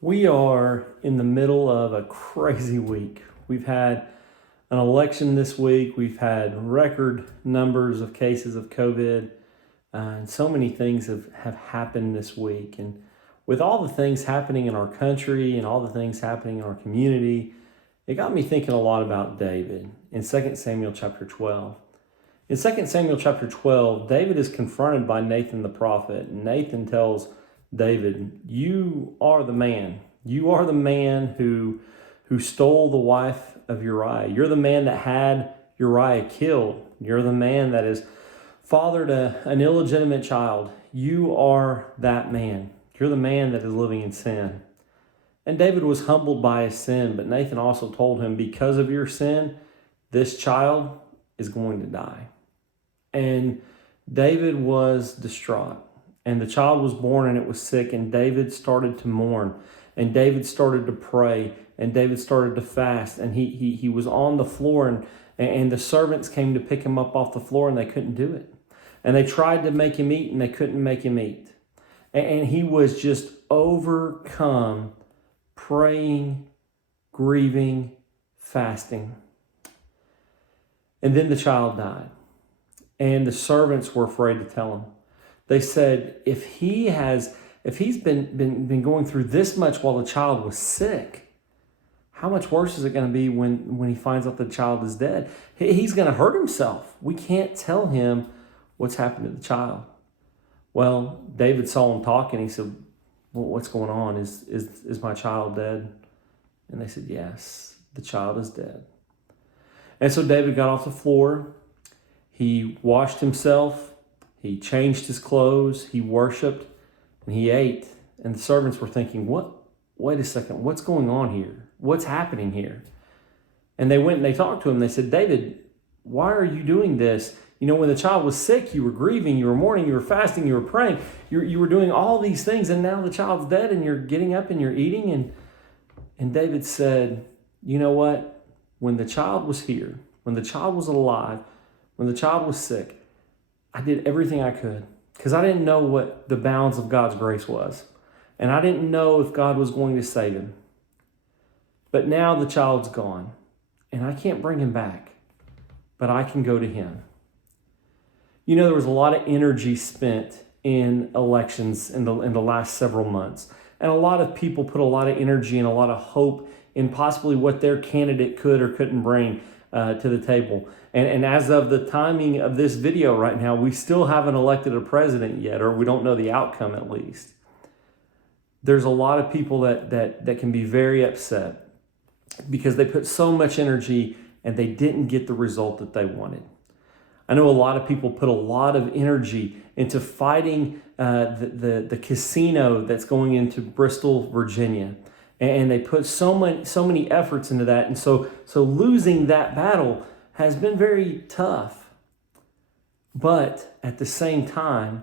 We are in the middle of a crazy week. We've had an election this week. We've had record numbers of cases of COVID. And so many things have happened this week. And with all the things happening in our country and all the things happening in our community, it got me thinking a lot about David in 2 Samuel chapter 12. In 2 Samuel chapter 12, David is confronted by Nathan the prophet. And Nathan tells David, you are the man. You are the man who stole the wife of Uriah. You're the man that had Uriah killed. You're the man that is fathered an illegitimate child. You are that man. You're the man that is living in sin. And David was humbled by his sin, but Nathan also told him, because of your sin, this child is going to die. And David was distraught. And the child was born and it was sick, and David started to mourn, and David started to pray, and David started to fast, and he was on the floor, and the servants came to pick him up off the floor, and they couldn't do it. And they tried to make him eat, and they couldn't make him eat. And he was just overcome, praying, grieving, fasting. And then the child died, and the servants were afraid to tell him. They said, if he's been going through this much while the child was sick, how much worse is it going to be when he finds out the child is dead? He's going to hurt himself. We can't tell him what's happened to the child. Well, David saw him talking. He said, well, what's going on? Is my child dead? And they said, yes, the child is dead. And so David got off the floor. He washed himself. He changed his clothes, he worshiped, and he ate. And the servants were thinking, wait a second, what's going on here? What's happening here? And they went and they talked to him. They said, David, why are you doing this? You know, when the child was sick, you were grieving, you were mourning, you were fasting, you were praying, you were doing all these things, and now the child's dead and you're getting up and you're eating. And David said, you know what? When the child was here, when the child was alive, when the child was sick, I did everything I could because I didn't know what the bounds of God's grace was. And I didn't know if God was going to save him. But now the child's gone and I can't bring him back, but I can go to him. You know, there was a lot of energy spent in elections in the last several months. And a lot of people put a lot of energy and a lot of hope in possibly what their candidate could or couldn't bring to the table. And as of the timing of this video right now, we still haven't elected a president yet, or we don't know the outcome at least. There's a lot of people that can be very upset because they put so much energy and they didn't get the result that they wanted. I know a lot of people put a lot of energy into fighting the casino that's going into Bristol, Virginia. And they put so many efforts into that. And so losing that battle has been very tough. But at the same time,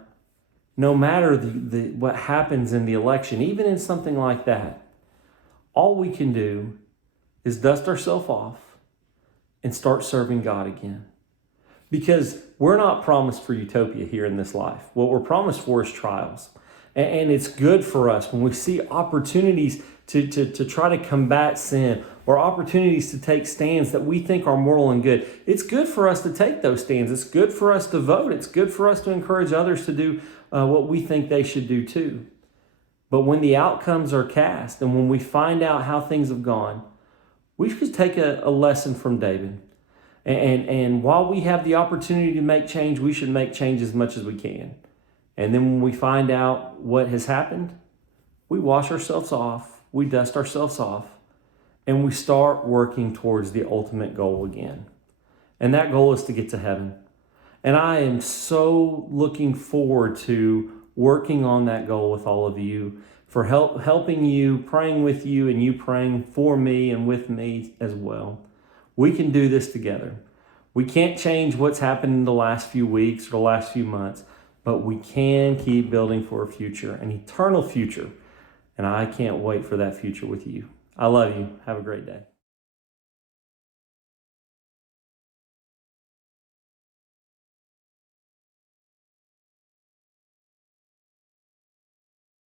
no matter what happens in the election, even in something like that, all we can do is dust ourselves off and start serving God again. Because we're not promised for utopia here in this life. What we're promised for is trials. And it's good for us when we see opportunities to try to combat sin or opportunities to take stands that we think are moral and good. It's good for us to take those stands. It's good for us to vote. It's good for us to encourage others to do what we think they should do too. But when the outcomes are cast and when we find out how things have gone, we should take a lesson from David. And while we have the opportunity to make change, we should make change as much as we can. And then when we find out what has happened, we wash ourselves off, we dust ourselves off, and we start working towards the ultimate goal again. And that goal is to get to heaven. And I am so looking forward to working on that goal with all of you, for helping you, praying with you, and you praying for me and with me as well. We can do this together. We can't change what's happened in the last few weeks or the last few months, but we can keep building for a future, an eternal future. And I can't wait for that future with you. I love you. Have a great day.